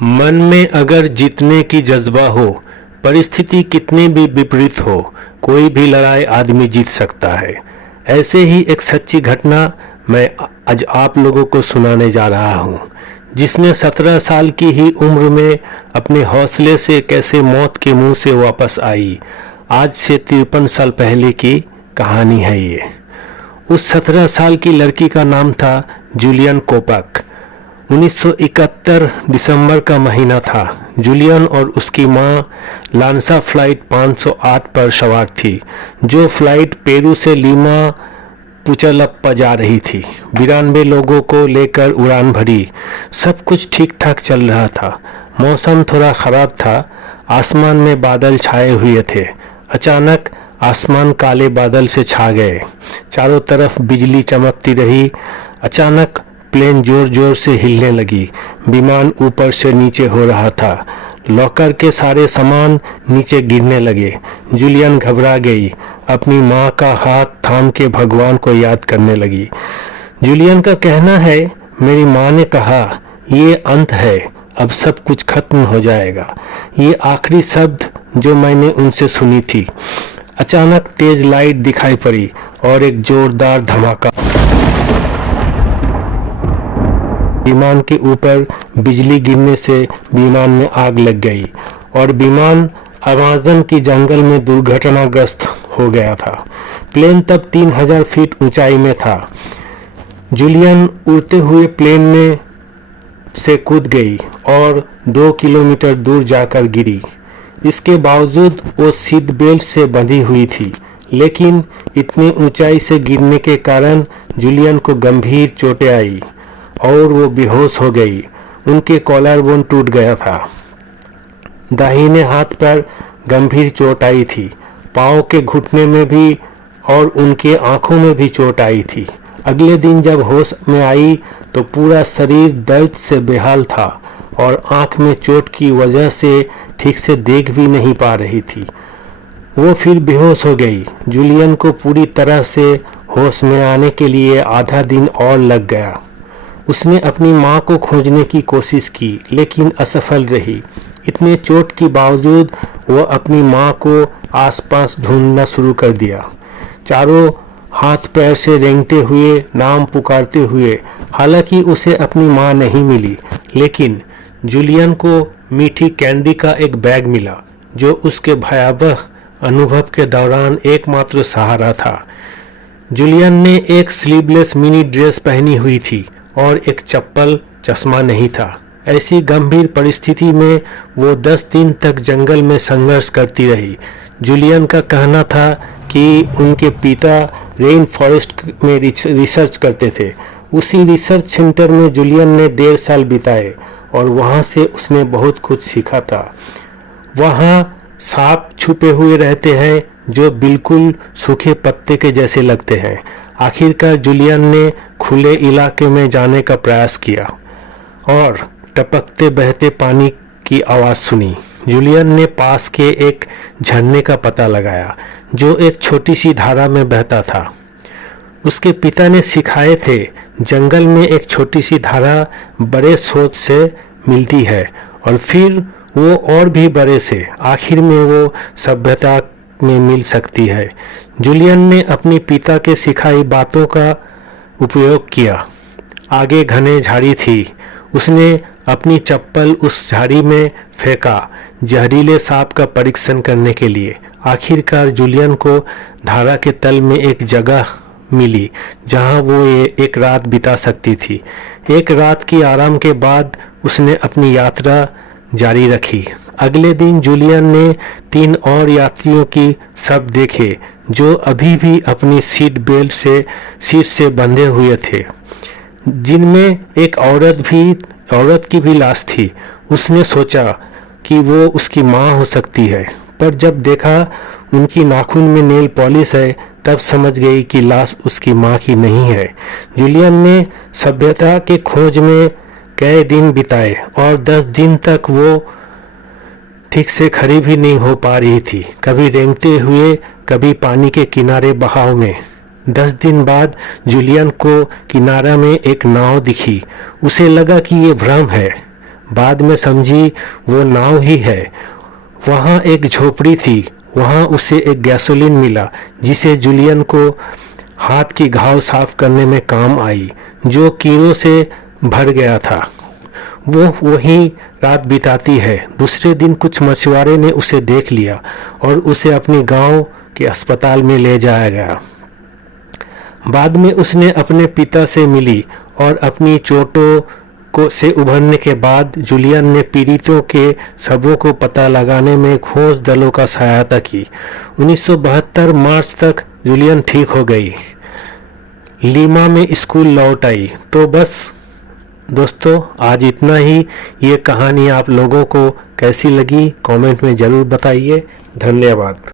मन में अगर जीतने की जज्बा हो, परिस्थिति कितनी भी विपरीत हो, कोई भी लड़ाई आदमी जीत सकता है। ऐसे ही एक सच्ची घटना मैं आज आप लोगों को सुनाने जा रहा हूँ, जिसने 17 साल की ही उम्र में अपने हौसले से कैसे मौत के मुंह से वापस आई। आज से 53 साल पहले की कहानी है ये। उस 17 साल की लड़की का नाम था जूलियन कोपक। 1971 दिसंबर का महीना था। जूलियन और उसकी मां लांसा फ्लाइट 508 पर सवार थी, जो फ्लाइट पेरू से लीमा पुचलप्पा जा रही थी। 92 लोगों को लेकर उड़ान भरी। सब कुछ ठीक ठाक चल रहा था। मौसम थोड़ा खराब था। आसमान में बादल छाए हुए थे। अचानक आसमान काले बादल से छा गए। चारों तरफ बिजली चमकती रही। अचानक प्लेन जोर जोर से हिलने लगी। विमान ऊपर से नीचे हो रहा था। लॉकर के सारे सामान नीचे गिरने लगे। जूलियन घबरा गई। अपनी माँ का हाथ थाम के भगवान को याद करने लगी। जूलियन का कहना है, मेरी माँ ने कहा, ये अंत है, अब सब कुछ खत्म हो जाएगा। ये आखिरी शब्द जो मैंने उनसे सुनी थी। अचानक तेज लाइट दिखाई पड़ी और एक जोरदार धमाका। विमान के ऊपर बिजली गिरने से विमान में आग लग गई और विमान अमेज़न की जंगल में दुर्घटनाग्रस्त हो गया था। प्लेन तब 3000 फीट ऊंचाई में था। जूलियन उड़ते हुए प्लेन में से कूद गई और 2 किलोमीटर दूर जाकर गिरी। इसके बावजूद वो सीट बेल्ट से बंधी हुई थी, लेकिन इतनी ऊंचाई से गिरने के कारण जूलियन को गंभीर चोटें आई और वो बेहोश हो गई। उनके कॉलर बोन टूट गया था। दाहिने हाथ पर गंभीर चोट आई थी। पाँव के घुटने में भी और उनके आंखों में भी चोट आई थी। अगले दिन जब होश में आई तो पूरा शरीर दर्द से बेहाल था और आंख में चोट की वजह से ठीक से देख भी नहीं पा रही थी। वो फिर बेहोश हो गई। जूलियन को पूरी तरह से होश में आने के लिए आधा दिन और लग गया। उसने अपनी माँ को खोजने की कोशिश की, लेकिन असफल रही। इतने चोट के बावजूद वो अपनी माँ को आसपास ढूंढना शुरू कर दिया, चारों हाथ पैर से रेंगते हुए, नाम पुकारते हुए। हालांकि उसे अपनी माँ नहीं मिली, लेकिन जूलियन को मीठी कैंडी का एक बैग मिला, जो उसके भयावह अनुभव के दौरान एकमात्र सहारा था। जूलियन ने एक स्लीवलेस मिनी ड्रेस पहनी हुई थी और एक चप्पल चश्मा नहीं था। ऐसी गंभीर परिस्थिति में वो 10 दिन तक जंगल में संघर्ष करती रही। जूलियन का कहना था कि उनके पिता रेन फॉरेस्ट में रिसर्च करते थे। उसी रिसर्च सेंटर में जूलियन ने 1.5 साल बिताए और वहाँ से उसने बहुत कुछ सीखा था। वहाँ सांप छुपे हुए रहते हैं जो बिल्कुल सूखे पत्ते के जैसे लगते हैं। आखिरकार जूलियन ने खुले इलाके में जाने का प्रयास किया और टपकते बहते पानी की आवाज़ सुनी। जूलियन ने पास के एक झरने का पता लगाया, जो एक छोटी सी धारा में बहता था। उसके पिता ने सिखाए थे, जंगल में एक छोटी सी धारा बड़े स्रोत से मिलती है और फिर वो और भी बड़े से, आखिर में वो सभ्यता में मिल सकती है। जूलियन ने अपने पिता के सिखाई बातों का उपयोग किया। आगे घने झाड़ी थी। उसने अपनी चप्पल उस झाड़ी में फेंका, जहरीले सांप का परीक्षण करने के लिए। आखिरकार जूलियन को धारा के तल में एक जगह मिली जहां वो एक रात बिता सकती थी। एक रात की आराम के बाद उसने अपनी यात्रा जारी रखी। अगले दिन जूलियन ने 3 और यात्रियों की शव देखे, जो अभी भी अपनी सीट से बंधे हुए थे, जिनमें एक औरत की भी लाश थी। उसने सोचा कि वो उसकी माँ हो सकती है, पर जब देखा उनकी नाखून में नेल पॉलिश है, तब समझ गई कि लाश उसकी माँ की नहीं है। जूलियन ने सभ्यता के खोज में कई दिन बिताए और 10 दिन तक वो ठीक से खड़ी भी नहीं हो पा रही थी, कभी रेंगते हुए, कभी पानी के किनारे बहाव में। 10 दिन बाद जूलियन को किनारा में एक नाव दिखी। उसे लगा कि ये भ्रम है। बाद में समझी वो नाव ही है। वहाँ एक झोपड़ी थी, वहाँ उसे एक गैसोलीन मिला जिसे जूलियन को हाथ की घाव साफ करने में काम आई, जो कीड़ों से भर गया था। वो वहीं रात बिताती है। दूसरे दिन कुछ मछुआरे ने उसे देख लिया और उसे अपने गांव के अस्पताल में ले जाया गया। बाद में उसने अपने पिता से मिली और अपनी चोटों को से उभरने के बाद जूलियन ने पीड़ितों के शवों को पता लगाने में खोज दलों का सहायता की। 1972 मार्च तक जूलियन ठीक हो गई, लीमा में स्कूल लौट आई। तो बस दोस्तों, आज इतना ही। ये कहानी आप लोगों को कैसी लगी कमेंट में ज़रूर बताइए। धन्यवाद।